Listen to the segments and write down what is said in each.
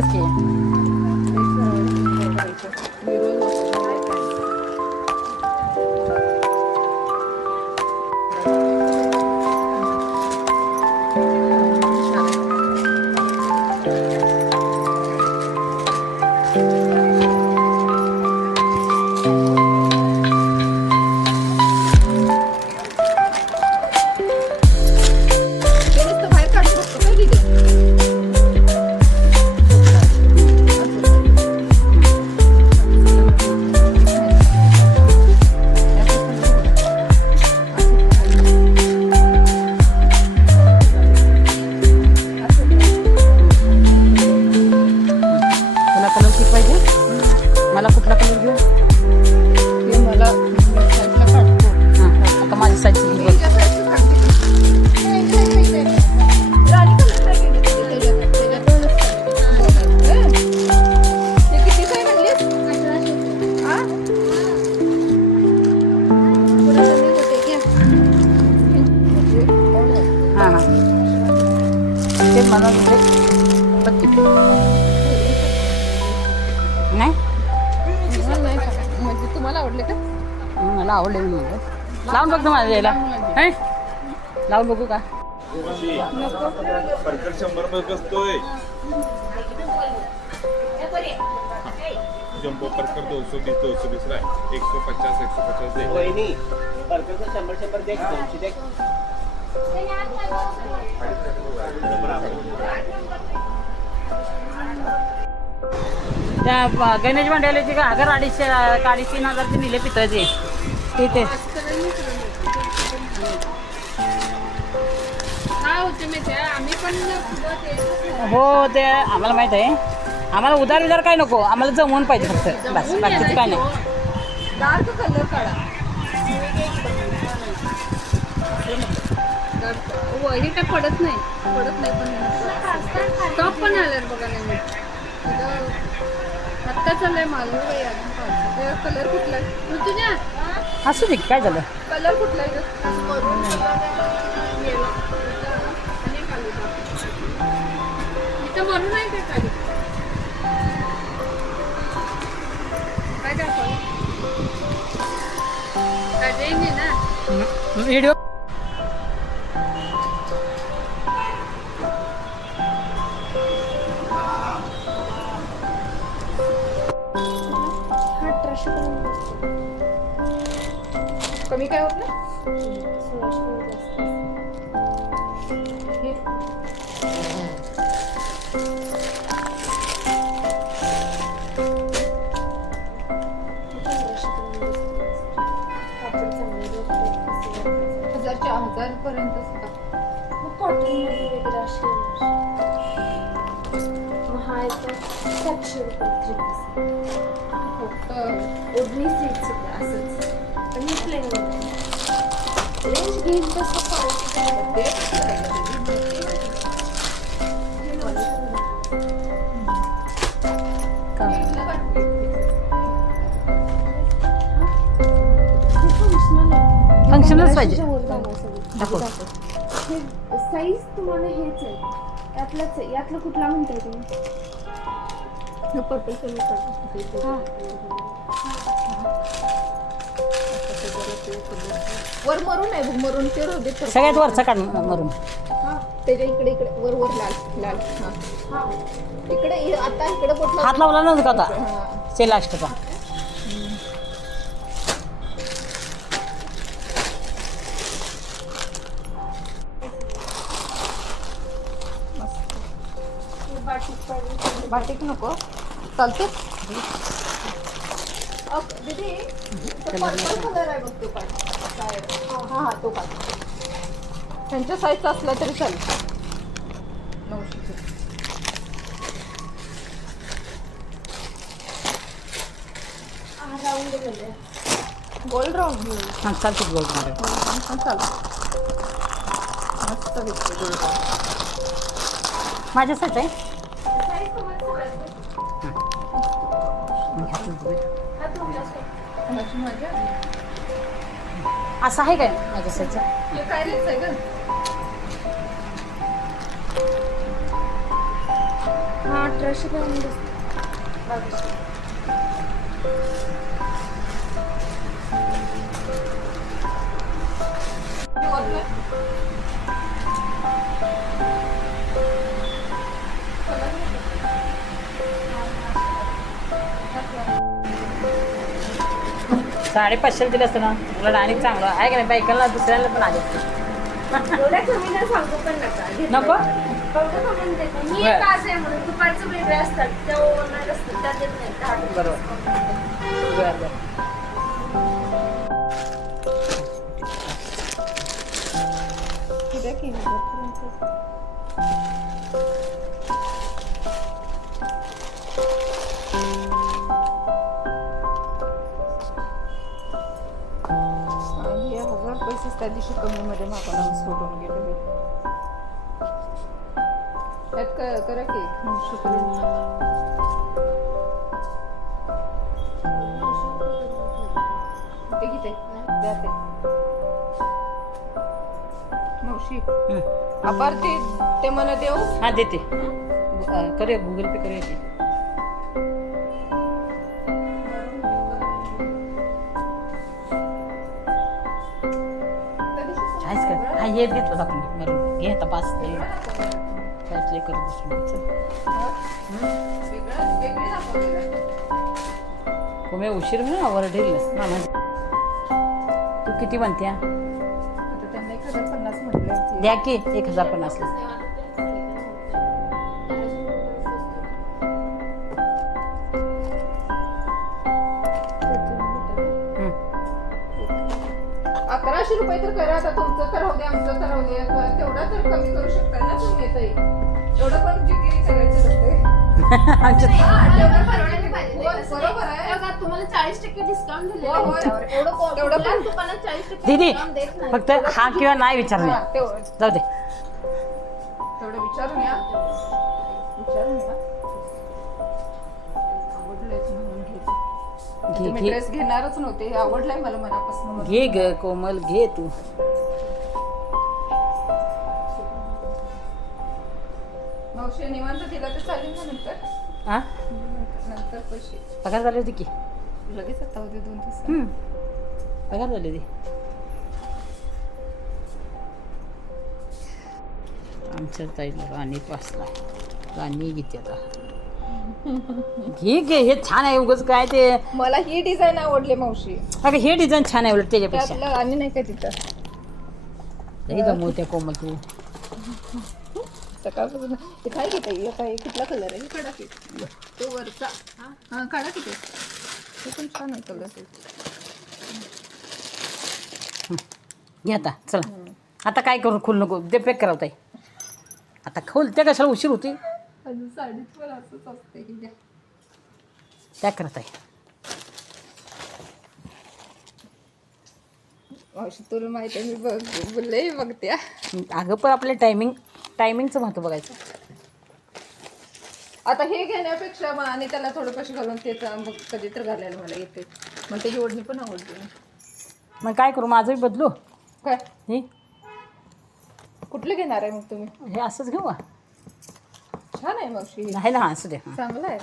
हां तुम्हाला आवडले का? मला आवडले लावून बघ माझ्या यायला हे? लावून बघू का? परकर शंभर रुपये बसतोय. जम्बो परकर दोनशे बीस दोनशे बीस ला आहे. एक सौ पचास एक सौ पचास दे. बर्गरचं शंभर शंभर दे दोनशे दे. त्या गणेश भांड्यालाची का अगर अडीचशे अडीच तीन हजारचे निले पितळचे. तिथे हो ते आम्हाला माहीत आहे. आम्हाला उधार विधार काय नको आम्हाला जमवून पाहिजे फक्त. बस बाकीचं काय नाही. डार्क कलर काढा. हे काय पडत नाही. पडत नाही पण. टॉप पण आल्यात बघा नवीन आत्ता चाललंय मालूम अजून कलर कुठला आहे? असू दे काय झालं? कलर कुठला आहे. इथं आहे का काय ना व्हिडिओ पेट कसं आहे. हजारच्या हजार पर्यंत सुद्धा मग कॉटनमध्ये वगैरे असे येणार. मग हा येतो सातशे रुपये फक्त ओढणी सीट असंच आणि प्लेन रेंज घेईल तसं फंक्शनच पाहिजे दाखव. साईज तुम्हाला हेच आहे. यातलंच आहे. यातलं कुठला म्हणताय तुम्ही? पर्पल कलर हा. वर मरून आहे बघ मरून ते राहू दे तर. सगळ्यात वरचा काढ मरून. हा, त्याच्या इकडे इकडे वर वर लाल लाल. हा. इकडे इ- आता इकडे कुठला हात लावला नव्हतं का आता. ते लास्टचा बाटिक नको. चालते दीदी हा हा तो काढ त्यांच्या साईजचा असला तरी चालेल. गोल्ड राऊंड हां चालते गोल्ड मस्त दिसते गोल्ड राऊंड माझ्यासाठी आहे माझ्या असं आहे काय हे आहे ग हा अठराशे साडेपाचशेला दिलं असतं ना तुला डायरेक्ट चांगलं आहे का नाही बायकांना दुसऱ्याला पण आले एवढ्या कमी नाही सांगू पण नका घेतलं नको? तर. एवढं कमी देतो मी बरं. एक आज आहे म्हणून दुपारचं वेगळे असतात त्या ओव्हरनाईट असतात त्या देत नाही दहा टक्के बरोबर. discount. बरं बरं पैसेच त्या दिवशी कमीमध्ये मागवून सोडून गेले. त्यात करा की. शुक्र ते किती द्या ते मावशी हं. अपार ते ते मला देऊ. हां देते. करूया गुगल पे करूया की. हा घेतलं बरोबर घे आता पाच त्यातले करत कोमे उशीर ना वरडेल ना म्हणजे तू किती म्हणत्या पन्नास द्या की एक हजार पण अकराशे रुपये तर करा आता तुमचं तर राहू दे आमचं तर राहू दे. तेवढं तर कमी करू शकता ना तुम्ही ताई एवढं पण जिकिरी करायचं नसते हा. हो, बरोबर आहे. बघा, तुम्हाला चाळीस टक्के डिस्काउंट दिले हो, हो. एवढं पण- चाळीस टक्के दीदी discount देत नाही. फक्त हा किंवा नाही हा, तेवढं. जाऊ दे. तेवढं विचारून या. घे मी घे. ड्रेस घेणारच नव्हते हे आवडलंय मला मनापासून. घे ग कोमल घे तू. मावशी निवांत दिला तर चालेल ना नंतर? हा नंतर पैसे. पगार झाले होते की? लगेच आता उद्या दोन दिवस. पगार झाले होते. आमच्या ताईला राणी पासला. राणी घेते आता. घे घे हे छान आहे उगाच काय ते मला ही डिझाईन आवडली मावशी. अगं हे डिझाईन छान आहे उलट त्याच्यापेक्षा. त्यातलं आणि नाही का तिथं? लई जमवत्या कोमल तू सकाळपासून ते काय घेता येईल काय कुठला कलर आहे? काढा की. तो वरचा. हा काढा की ते. ते पण छान आहे कलर घे आता चला. आता काय करू? खोल नको. ते पॅक करावं ताई. आता खोल त्या कशाला उशीर होती अजून साडीच पण असंच असते की द्या. पॅक करत आहे. मावशी तुला माहिती आहे मी बघ लई बघते. अगं पण आपल्या टायमिंग टायमिंगचं महत्त्व बघायचं. आता हे घेण्यापेक्षा मग आणि त्याला थोडं पैसे घालून ते तर मग कधी तर घालायला मला येते. मग त्याची ओढणी पण आवडते. मग काय करू माझंही बदलू? काय? हे? कुठलं घेणार आहे मग तुम्ही? हे असंच घेऊ का? छान आहे मावशी. हे. नाही ना असू दे. हां. चांगलं आहे.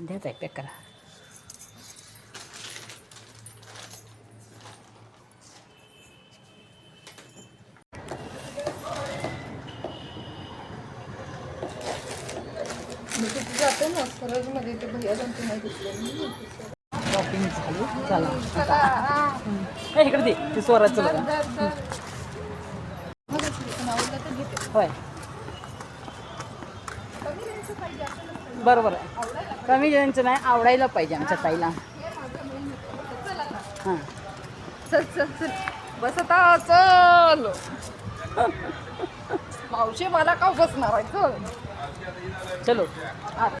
द्याच आहे पॅक करा. मी तिथे जाते ना सरजमध्ये. ते भैया जमते नाही दिसले शॉपिंग झाली. चला. इकडे दे. ते स्वराचं बघा. होय. बरोबर आहे. कमी जणांचं नाही आवडायला पाहिजे आमच्या ताईला. हां. चल चल चल. बस आता चल. मावशी मला का बसणार आहे चल. चलो. आत